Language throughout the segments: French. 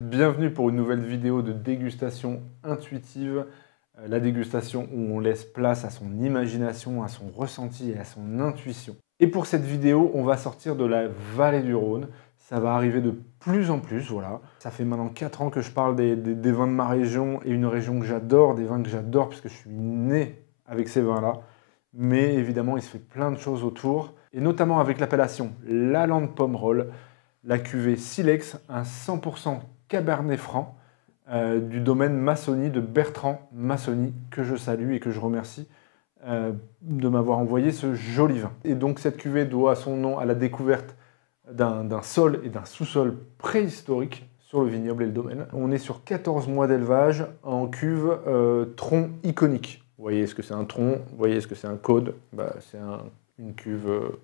Bienvenue pour une nouvelle vidéo de dégustation intuitive, la dégustation où on laisse place à son imagination, à son ressenti et à son intuition. Et pour cette vidéo, on va sortir de la vallée du Rhône. Ça va arriver de plus en plus, voilà. Ça fait maintenant 4 ans que je parle des vins de ma région et une région que j'adore, des vins que j'adore puisque je suis né avec ces vins-là. Mais évidemment, il se fait plein de choses autour, et notamment avec l'appellation Lalande Pomerol, la cuvée Silex, un 100% Cabernet Franc du domaine Massony de Bertrand Massony, que je salue et que je remercie de m'avoir envoyé ce joli vin. Et donc cette cuvée doit son nom à la découverte d'un sol et d'un sous-sol préhistorique sur le vignoble et le domaine. On est sur 14 mois d'élevage en cuve tronc iconique. Vous voyez ce que c'est un tronc, vous voyez ce que c'est un cône, bah, c'est une cuve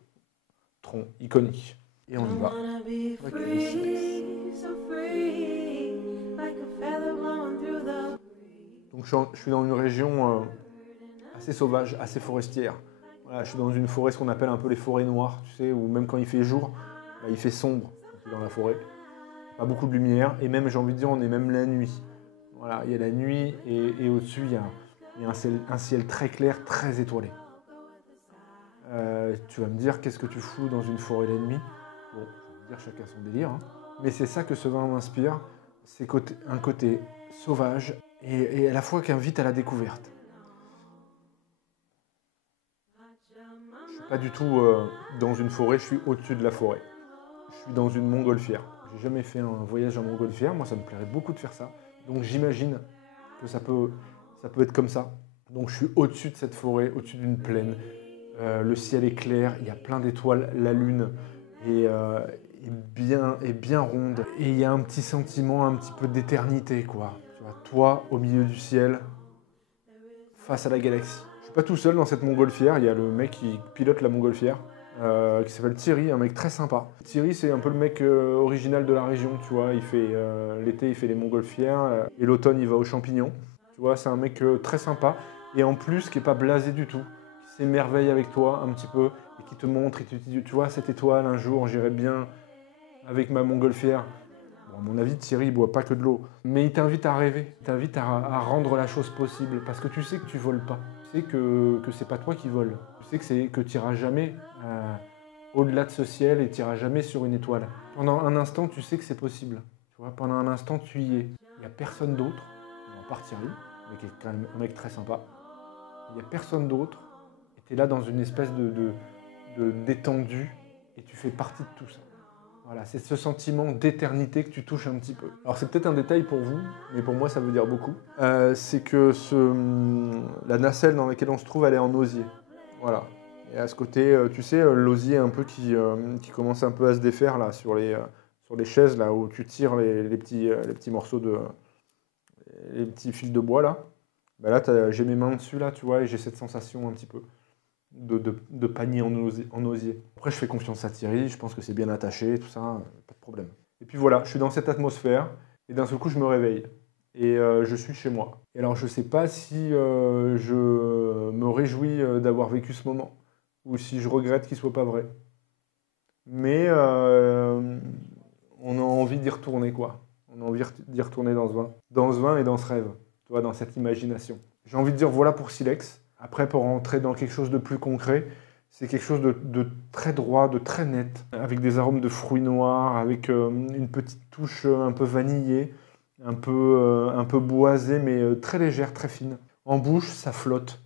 tronc iconique. Et on y va. Donc je suis dans une région assez sauvage, assez forestière. Voilà, je suis dans une forêt, ce qu'on appelle un peu les forêts noires, tu sais, où même quand il fait jour, bah, il fait sombre dans la forêt. Pas beaucoup de lumière, et même, j'ai envie de dire, on est même la nuit. Voilà, il y a la nuit, et au-dessus, il y a un ciel très clair, très étoilé. Tu vas me dire, qu'est-ce que tu fous dans une forêt la nuit? Bon, je vais dire, chacun son délire, hein. Mais c'est ça que ce vin m'inspire, c'est un côté sauvage, et à la fois qui invite à la découverte. Je suis pas du tout dans une forêt, je suis au-dessus de la forêt. Je suis dans une montgolfière. J'ai jamais fait un voyage en montgolfière, moi ça me plairait beaucoup de faire ça. Donc j'imagine que ça peut être comme ça. Donc je suis au-dessus de cette forêt, au-dessus d'une plaine. Le ciel est clair, il y a plein d'étoiles, la lune est bien ronde. Et il y a un petit sentiment un petit peu d'éternité, quoi. Tu vois, toi, au milieu du ciel, face à la galaxie. Je suis pas tout seul dans cette montgolfière, il y a le mec qui pilote la montgolfière, qui s'appelle Thierry, un mec très sympa. Thierry, c'est un peu le mec original de la région, tu vois. L'été, il fait les montgolfières, et l'automne, il va aux champignons. Tu vois, c'est un mec très sympa, et en plus, qui est pas blasé du tout, qui s'émerveille avec toi un petit peu, et qui te montre, et tu te dis, tu vois, cette étoile, un jour, j'irai bien avec ma montgolfière. Bon, à mon avis, Thierry, il boit pas que de l'eau. Mais il t'invite à rêver, il t'invite à rendre la chose possible. Parce que tu sais que tu voles pas. Tu sais que c'est pas toi qui vole. Tu sais que tu n'iras jamais au-delà de ce ciel et tu n'iras jamais sur une étoile. Pendant un instant, tu sais que c'est possible. Tu vois, pendant un instant, tu y es. Il n'y a personne d'autre, à part Thierry, mais qui est quand même un mec très sympa. Il n'y a personne d'autre. Et tu es là dans une espèce de détendu et tu fais partie de tout ça. Voilà, c'est ce sentiment d'éternité que tu touches un petit peu. Alors c'est peut-être un détail pour vous, mais pour moi ça veut dire beaucoup. C'est que la nacelle dans laquelle on se trouve, elle est en osier. Voilà. Et à ce côté, tu sais, l'osier un peu qui commence un peu à se défaire là sur les chaises là où tu tires les petits morceaux les petits fils de bois là. Ben là, j'ai mes mains dessus là, tu vois, et j'ai cette sensation un petit peu de panier en osier. Après, je fais confiance à Thierry, je pense que c'est bien attaché, tout ça, pas de problème. Et puis voilà, je suis dans cette atmosphère, et d'un seul coup, je me réveille. Et je suis chez moi. Et alors, je ne sais pas si je me réjouis d'avoir vécu ce moment, ou si je regrette qu'il ne soit pas vrai. Mais on a envie d'y retourner, quoi. On a envie d'y retourner dans ce vin et dans ce rêve, tu vois, dans cette imagination. J'ai envie de dire voilà pour Silex. Après, pour rentrer dans quelque chose de plus concret, c'est quelque chose de très droit, de très net, avec des arômes de fruits noirs, avec une petite touche un peu vanillée, un peu boisée, mais très légère, très fine. En bouche, ça flotte,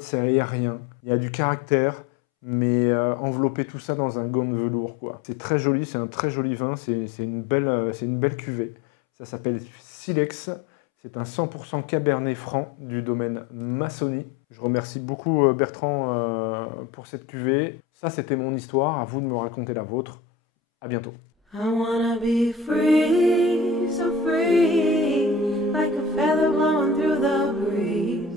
c'est aérien. Il y a du caractère, mais envelopper tout ça dans un gant de velours, quoi. C'est très joli, c'est un très joli vin, c'est une belle cuvée. Ça s'appelle Silex. C'est un 100% Cabernet Franc du domaine Massony. Je remercie beaucoup Bertrand pour cette cuvée. Ça, c'était mon histoire. À vous de me raconter la vôtre. À bientôt. I wanna be free, so free, like a feather blowing through the breeze.